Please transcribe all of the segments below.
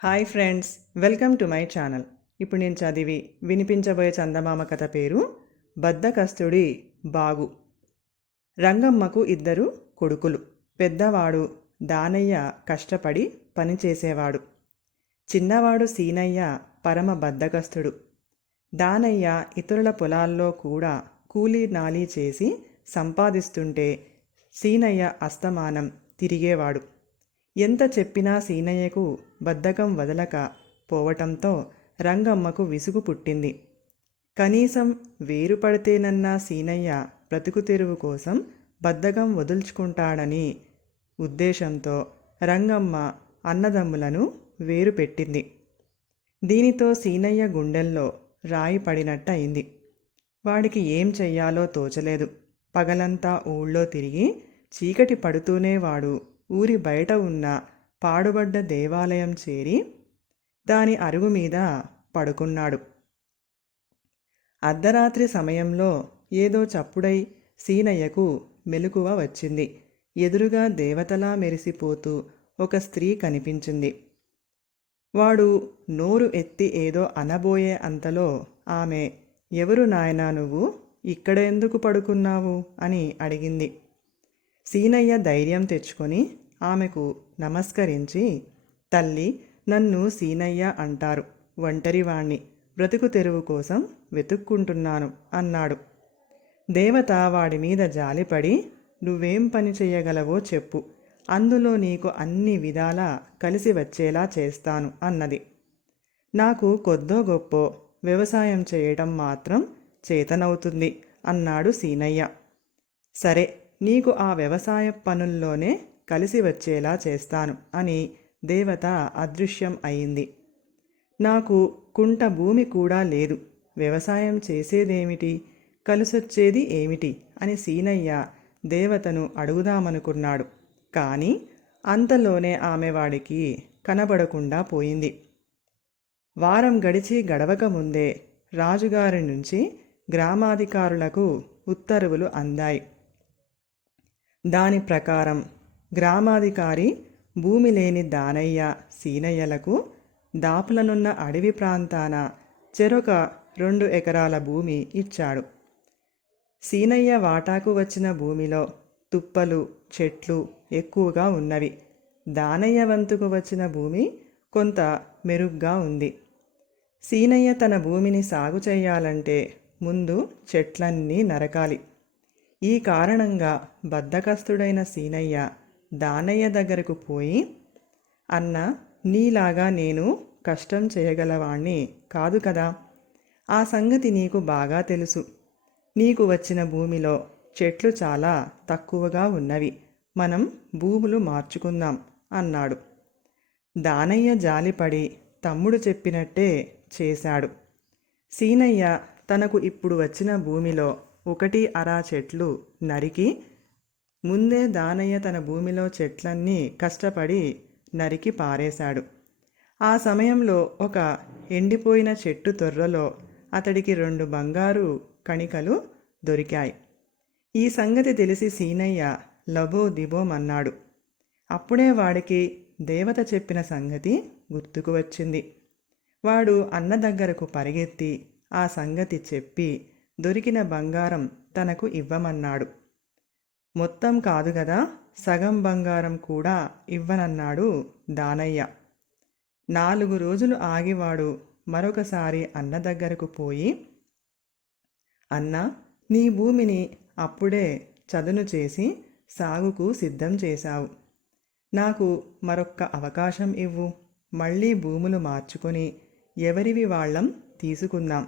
Hi friends welcome to my channel. ఇప్పుడు నేను చదివి వినిపించబోయే చందమామ కథ పేరు బద్దకస్తుడి బాగు. రంగమ్మకు ఇద్దరు కొడుకులు. పెద్దవాడు దానయ్య కష్టపడి పనిచేసేవాడు చిన్నవాడు సీనయ్య పరమ బద్దకస్తుడు. దానయ్య ఇతరుల పొలాల్లో కూడా కూలీ నాలీ చేసి సంపాదిస్తుంటే సీనయ్య అస్తమానం తిరిగేవాడు. ఎంత చెప్పినా సీనయ్యకు బద్ధకం వదలక పోవటంతో రంగమ్మకు విసుగు పుట్టింది. కనీసం వేరు పడితేనన్నా సీనయ్య బ్రతుకు తెరువు కోసం బద్ధకం వదుల్చుకుంటాడని ఉద్దేశంతో రంగమ్మ అన్నదమ్ములను వేరు పెట్టింది. దీనితో సీనయ్య గుండెల్లో రాయి పడినట్టయింది. వాడికి ఏం చెయ్యాలో తోచలేదు. పగలంతా ఊళ్ళో తిరిగి చీకటి పడుతూనే వాడు ఊరి బయట ఉన్న పాడుబడ్డ దేవాలయం చేరి దాని అరుగు మీద పడుకున్నాడు. అర్ధరాత్రి సమయంలో ఏదో చప్పుడై సీనయ్యకు మెలకువ వచ్చింది. ఎదురుగా దేవతలా మెరిసిపోతూ ఒక స్త్రీ కనిపించింది. వాడు నోరు ఎత్తి ఏదో అనబోయే అంతలో ఆమె ఎవరు నాయనా నువ్వు? ఇక్కడ ఎందుకు పడుకున్నావు? అని అడిగింది. సీనయ్య ధైర్యం తెచ్చుకొని ఆమెకు నమస్కరించి తల్లి నన్ను సీనయ్య అంటారు. ఒంటరివాణ్ణి బ్రతుకు తెరువు కోసం వెతుక్కుంటున్నాను అన్నాడు. దేవత వాడి మీద జాలిపడి నువ్వేం పని చెయ్యగలవో చెప్పు. అందులో నీకు అన్ని విధాలా కలిసి వచ్చేలా చేస్తాను అన్నది. నాకు కొద్దో గొప్పో వ్యవసాయం చేయటం మాత్రం చేతనవుతుంది అన్నాడు సీనయ్య. సరే నీకు ఆ వ్యవసాయ పనుల్లోనే కలిసి వచ్చేలా చేస్తాను అని దేవత అదృశ్యం అయింది. నాకు కుంట భూమి కూడా లేదు. వ్యవసాయం చేసేదేమిటి? కలిసొచ్చేది ఏమిటి? అని సీనయ్య దేవతను అడుగుదామనుకున్నాడు. కానీ అంతలోనే ఆమె వాడికి కనబడకుండా పోయింది. వారం గడిచి గడవక ముందే రాజుగారి నుంచి గ్రామాధికారులకు ఉత్తర్వులు అందాయి. దాని ప్రకారం గ్రామాధికారి భూమి లేని దానయ్య సీనయ్యలకు దాపులనున్న అడవి ప్రాంతాన చెరొక రెండు ఎకరాల భూమి ఇచ్చాడు. సీనయ్య వాటాకు వచ్చిన భూమిలో తుప్పలు చెట్లు ఎక్కువగా ఉన్నవి. దానయ్య వంతుకు వచ్చిన భూమి కొంత మెరుగ్గా ఉంది. సీనయ్య తన భూమిని సాగు చేయాలంటే ముందు చెట్లన్నీ నరకాలి. ఈ కారణంగా బద్ధకస్తుడైన సీనయ్య దానయ్య దగ్గరకు పోయి అన్న నీలాగా నేను కష్టం చేయగలవాణ్ణి కాదు కదా. ఆ సంగతి నీకు బాగా తెలుసు. నీకు వచ్చిన భూమిలో చెట్లు చాలా తక్కువగా ఉన్నవి. మనం భూములు మార్చుకుందాం అన్నాడు. దానయ్య జాలిపడి తమ్ముడు చెప్పినట్టే చేశాడు. సీనయ్య తనకు ఇప్పుడు వచ్చిన భూమిలో ఒకటి అరా చెట్లు నరికి ముందే దానయ్య తన భూమిలో చెట్లన్నీ కష్టపడి నరికి పారేశాడు. ఆ సమయంలో ఒక ఎండిపోయిన చెట్టు తొర్రలో అతడికి రెండు బంగారు కణికలు దొరికాయి. ఈ సంగతి తెలిసి సీనయ్య లబో దిబోమన్నాడు అప్పుడే వాడికి దేవత చెప్పిన సంగతి గుర్తుకు వచ్చింది. వాడు అన్న దగ్గరకు పరిగెత్తి ఆ సంగతి చెప్పి దొరికిన బంగారం తనకు ఇవ్వమన్నాడు. మొత్తం కాదు కదా సగం బంగారం కూడా ఇవ్వనన్నాడు దానయ్య. నాలుగు రోజులు ఆగివాడు మరొకసారి అన్న దగ్గరకు పోయి అన్న నీ భూమిని అప్పుడే చదును చేసి సాగుకు సిద్ధం చేశావు. నాకు మరొక్క అవకాశం ఇవ్వు. మళ్ళీ భూములు మార్చుకొని ఎవరివి వాళ్ళం తీసుకుందాం.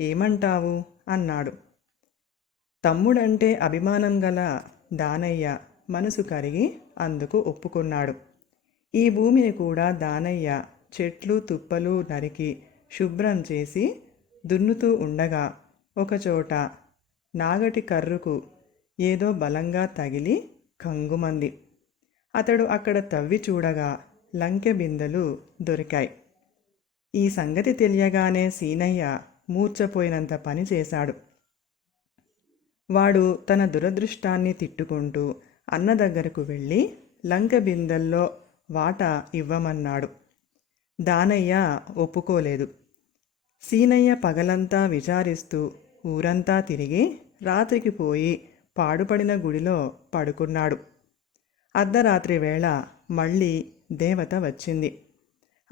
ఏమంటావు? అన్నాడు. తమ్ముడంటే అభిమానం గల దానయ్య మనసు కరిగి అందుకు ఒప్పుకున్నాడు. ఈ భూమిని కూడా దానయ్య చెట్లు తుప్పలు నరికి శుభ్రం చేసి దున్నుతూ ఉండగా ఒకచోట నాగటి కర్రుకు ఏదో బలంగా తగిలి కంగుమంది. అతడు అక్కడ తవ్వి చూడగా లంకె బిందెలు దొరికాయి. ఈ సంగతి తెలియగానే సీనయ్య మూర్చపోయినంత పని చేశాడు. వాడు తన దురదృష్టాన్ని తిట్టుకుంటూ అన్న దగ్గరకు వెళ్ళి లంక బిందెల్లో వాటా ఇవ్వమన్నాడు. దానయ్య ఒప్పుకోలేదు. సీనయ్య పగలంతా విచారిస్తూ ఊరంతా తిరిగి రాత్రికి పోయి పాడుపడిన గుడిలో పడుకున్నాడు. అర్ధరాత్రి వేళ మళ్ళీ దేవత వచ్చింది.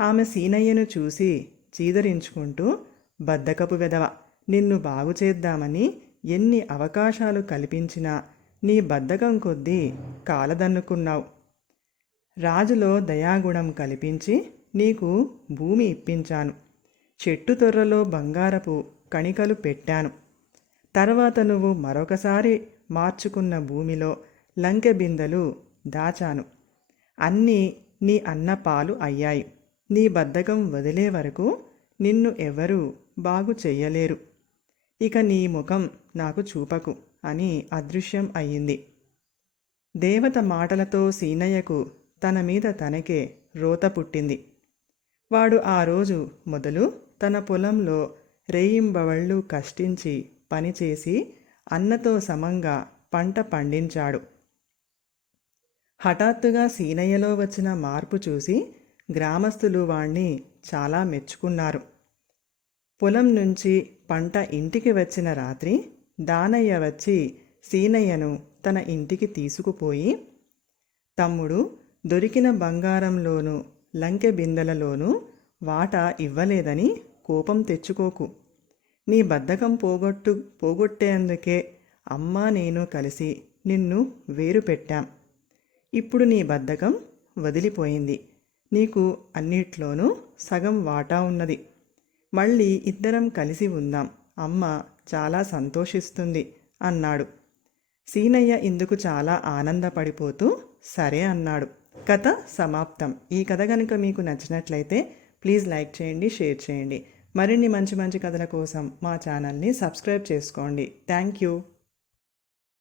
ఆమె సీనయ్యను చూసి చీదరించుకుంటూ బద్దకపు వెదవ నిన్ను బాగు చేద్దామని ఎన్ని అవకాశాలు కల్పించినా నీ బద్ధకం కొద్దీ కాలదన్నుకున్నావు. రాజులో దయాగుణం కల్పించి నీకు భూమి ఇప్పించాను. చెట్టు తొర్రలో బంగారపు కణికలు పెట్టాను. తర్వాత నువ్వు మరొకసారి మార్చుకున్న భూమిలో లంకె బిందెలు దాచాను. అన్నీ నీ అన్న పాలు అయ్యాయి. నీ బద్ధకం వదిలే వరకు నిన్ను ఎవరూ బాగు చెయ్యలేరు. ఇక నీ ముఖం నాకు చూపకు అని అదృశ్యం అయ్యింది. దేవత మాటలతో సీనయ్యకు తన మీద తనకే రోత పుట్టింది. వాడు ఆ రోజు మొదలు తన పొలంలో రేయింబవళ్ళు కష్టించి పనిచేసి అన్నతో సమంగా పంట పండించాడు. హఠాత్తుగా సీనయ్యలో వచ్చిన మార్పు చూసి గ్రామస్తులు వాణ్ణి చాలా మెచ్చుకున్నారు. పొలం నుంచి పంట ఇంటికి వచ్చిన రాత్రి దానయ్య వచ్చి సీనయ్యను తన ఇంటికి తీసుకుపోయి తమ్ముడు దొరికిన బంగారంలోనూ లంకె బిందెలలోనూ వాటా ఇవ్వలేదని కోపం తెచ్చుకోకు. నీ బద్ధకం పోగొట్టు పోగొట్టేందుకే అమ్మ నేను కలిసి నిన్ను వేరు పెట్టాం. ఇప్పుడు నీ బద్ధకం వదిలిపోయింది. నీకు అన్నిట్లోనూ సగం వాటా ఉన్నది. మళ్ళీ ఇద్దరం కలిసి ఉందాం. అమ్మ చాలా సంతోషిస్తుంది అన్నాడు. సీనయ్య ఇందుకు చాలా ఆనందపడిపోతూ సరే అన్నాడు. కథ సమాప్తం. ఈ కథ కనుక మీకు నచ్చినట్లయితే ప్లీజ్ లైక్ చేయండి షేర్ చేయండి. మరిన్ని మంచి మంచి కథల కోసం మా ఛానల్ని సబ్స్క్రైబ్ చేసుకోండి. Thank you.